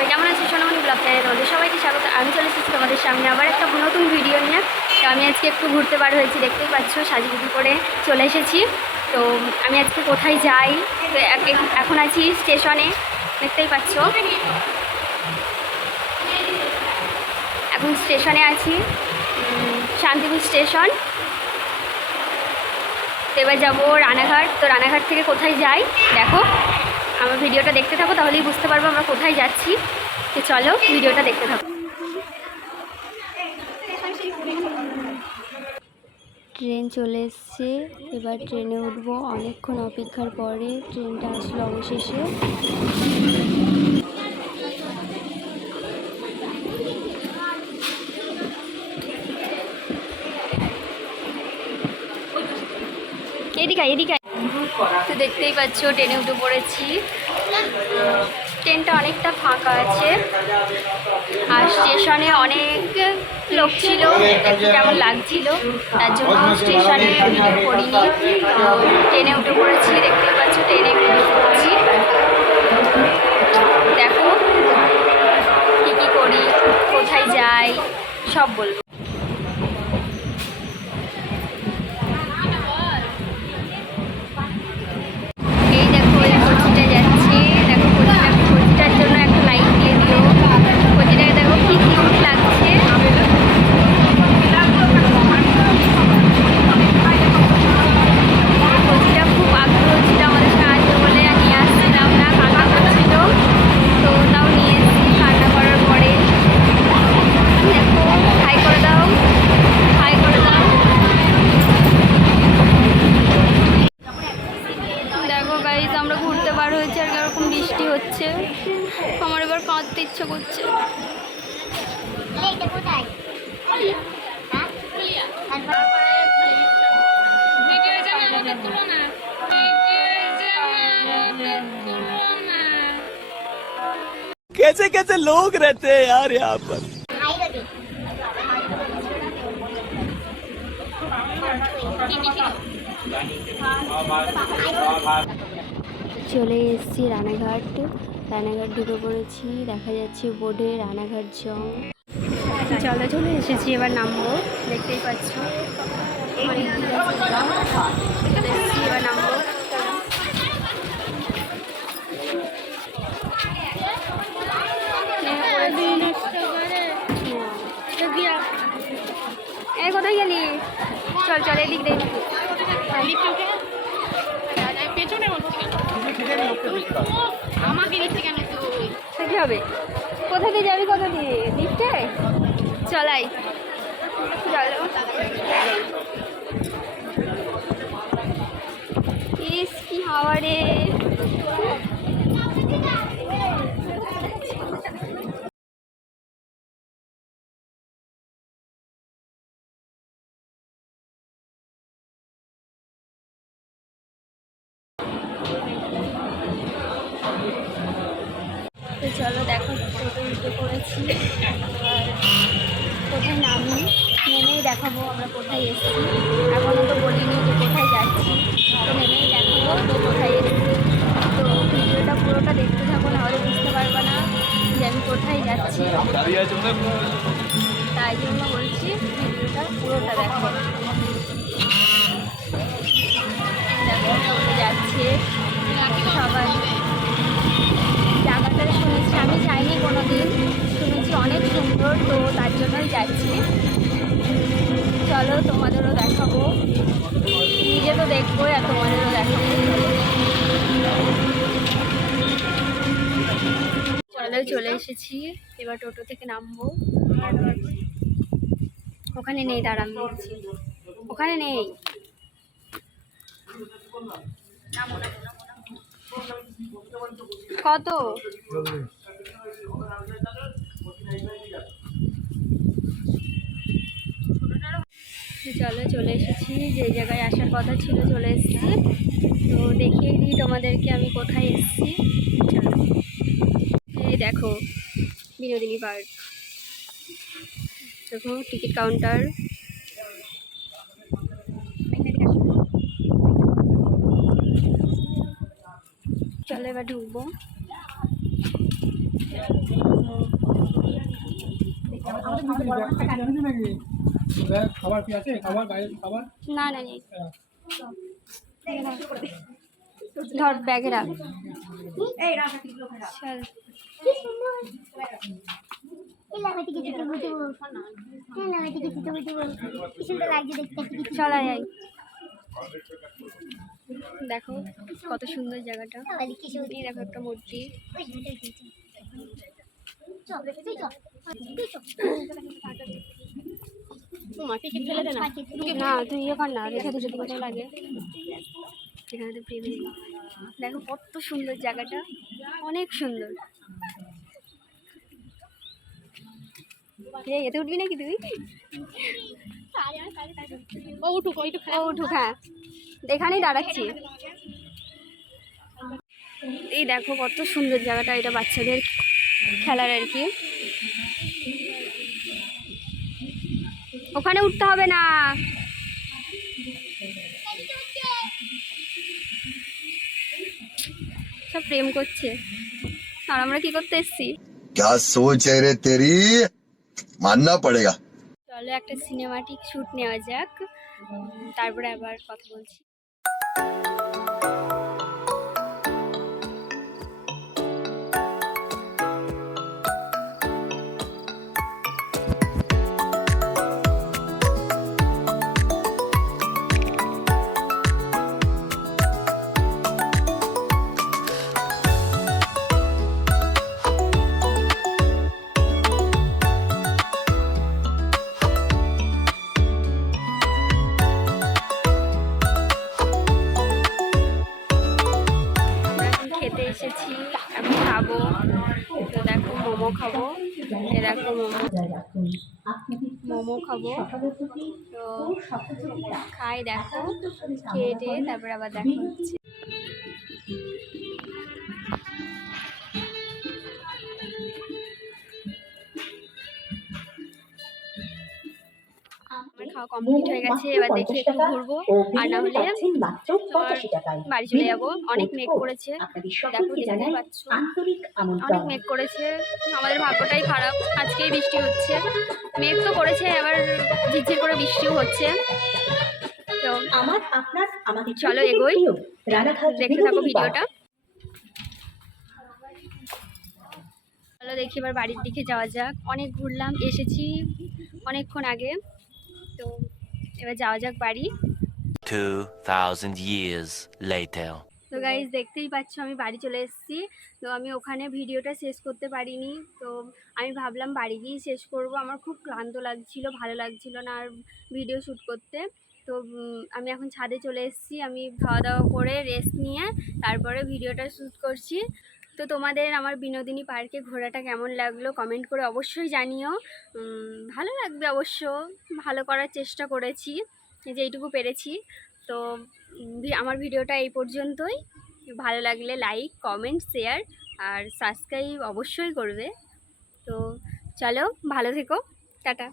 সবাই কেমন আছে সোনামণি ব্লগ চ্যানেলে তোমাদের সবাইকে স্বাগত। আমি চলে এসেছি তোমাদের সামনে আবার একটা নতুন ভিডিও নিয়ে। তো আমি আজকে একটু ঘুরতে বার হয়েছি, দেখতেই পাচ্ছ, সাজগুজি করে চলে এসেছি। তো আমি আজকে কোথায় যাই? তো এখন আছি স্টেশনে, দেখতেই পাচ্ছ। এখন স্টেশনে আছি শান্তিপুর স্টেশন। এবার যাব রানাঘাট। তো রানাঘাট থেকে কোথায় যাই? দেখো। আমার ভিডিওটা দেখতে থাকো তাহলেই বুঝতে পারব আমরা কোথায় যাচ্ছি। তো চলো ভিডিওটা দেখতে থাকো। ট্রেন চলে এসছে এবার ট্রেনে উঠবো। অনেকক্ষণ অপেক্ষার পরে ট্রেনটা আসলো অবশেষে। এদিকে এদিকে। তো দেখতেই পাচ্ছ ট্রেনে উঠে পড়েছি। ট্রেনটা অনেকটা ফাঁকা আছে। আর স্টেশনে অনেক লোক ছিল একটু কেমন লাগছিল। তার জন্য স্টেশনে ভিডিও করিনি। তো ট্রেনে উঠে পড়েছি দেখতেই পাচ্ছ ট্রেনে উঠে পড়েছি। দেখো কী কী করি কোথায় যাই সব বলব। कैसे कैसे लोग रहते हैं यार यहाँ पर আইরোডি চলে এসেছি রানাঘাট রানাঘাট ঢুকে পড়েছি দেখা যাচ্ছে বোর্ডে রানাঘাট জং চলে চলে এসেছি এবার নামবো দেখতেই পাচ্ছ আমাকে কেন তুই কি হবে? কোথা দিয়ে যাবি কোথা দিয়ে? লিফটে? চলাই চলো। ইস কি হাওয়া রে। তো চলো দেখো টোটো উঠে পড়েছি। আর কোথায় নামি নেমেই দেখাবো আমরা কোথায় এসেছি। এখনও তো বলিনি যে কোথায় যাচ্ছি। তো নেমেই দেখাবো যে কোথায় এসেছি। তো ভিডিওটা পুরোটা দেখতে থাকো, নাহলে বুঝতে পারবে না যে আমি কোথায় যাচ্ছি। তাই জন্য বলছি ভিডিওটা পুরোটা দেখো। দেখো যাচ্ছে। সবাই শুনেছি, আমি যাইনি কোনো দিন শুনেছি অনেক সুন্দর, তো তার জন্যই যাচ্ছি। চলো, তোমাদেরও দেখাবো। নিজে তো দেখব আর তোমাদেরও দেখাবো। চলে এসেছি। এবার টোটো থেকে নামবো। ওখানে নেই দাঁড়া আমি ওখানে নেই? নামো। কত? চলো, চলে এসেছি। যে জায়গায় আসার কথা ছিল চলে এসেছি। তো দেখিয়ে দিই তোমাদেরকে আমি কোথায় এসেছি। এই দেখো, বিনোদিনী পার্ক। দেখো, টিকিট কাউন্টার। চলো এবার ঢুকবো। না না নেই। ধর ব্যাগে রাখ। চল যাই দেখো কত সুন্দর জায়গাটা। দেখো একটা মূর্তি। না? তুই ইয়ে কর না রেখে যদি লাগে। এখানে তো প্রেমে। দেখো কত সুন্দর জায়গাটা। অনেক সুন্দর। এতে উঠবি নাকি তুই? ও উঠুক ও উঠুক হ্যাঁ। এখানেই দাঁড়াচ্ছি এই দেখো কত সুন্দর জায়গাটা এটা বাচ্চাদের খেলার আর কি ওখানে উঠতে হবে না সব প্রেম করছে আর আমরা কি করতে এসছি क्या सोच है रे तेरी मानना पड़ेगा চলো একটা সিনেমাটিক শ্যুট নেওয়া যাক উম, তারপরে আবার কথা বলছি আমি এখন খাব। তো দেখো, মোমো খাব। এরকম মোমো। মোমো খাব। তো খাই দেখো, খেয়ে টেয়ে তারপর আবার দেখা হচ্ছে। খাওয়া কমপ্লিট হয়ে গেছে এবার দেখি একটু ঘুরবো। আর না হলে বাড়ি চলে যাব অনেক মেঘ করেছে। দেখো দেখতেই পাচ্ছ। অনেক মেঘ করেছে আমাদের ভাগ্যটাই খারাপ আজকেই বৃষ্টি হচ্ছে। মেঘ তো করেছে এবার ঝিরঝির করে বৃষ্টিও হচ্ছে। তো আমার আপনার আমাদের চলো এগোই। দেখতে থাকো ভিডিওটা। চলো দেখি এবার বাড়ির দিকে যাওয়া যাক। অনেক ঘুরলাম এসেছি অনেকক্ষণ আগে। তো এবার যাওয়া যাক বাড়ি। 2,000 years later. তো গাইজ দেখতেই পাচ্ছ আমি বাড়ি চলে এসেছি। তো আমি ওখানে ভিডিওটা শেষ করতে পারিনি। তো আমি ভাবলাম বাড়ি গিয়েই শেষ করব। আমার খুব ক্লান্ত লাগছিল ভালো লাগছিল না আর ভিডিও শ্যুট করতে। তো আমি এখন ছাদে চলে এসেছি। আমি খাওয়া দাওয়া করে রেস্ট নিয়ে তারপরে ভিডিওটা শ্যুট করছি। তো তোমাদের আমার বিনোদিনী পার্কে ঘোরাটা কেমন লাগল কমেন্ট করে অবশ্যই জানিও। ভালো লাগবে অবশ্য, ভালো করার চেষ্টা করেছি যেইটুকু পেরেছি। তো আমার ভিডিওটা এই পর্যন্তই। ভালো লাগলে লাইক কমেন্ট শেয়ার আর সাবস্ক্রাইব অবশ্যই করবে। তো, চলো, ভালো থেকো, টাটা।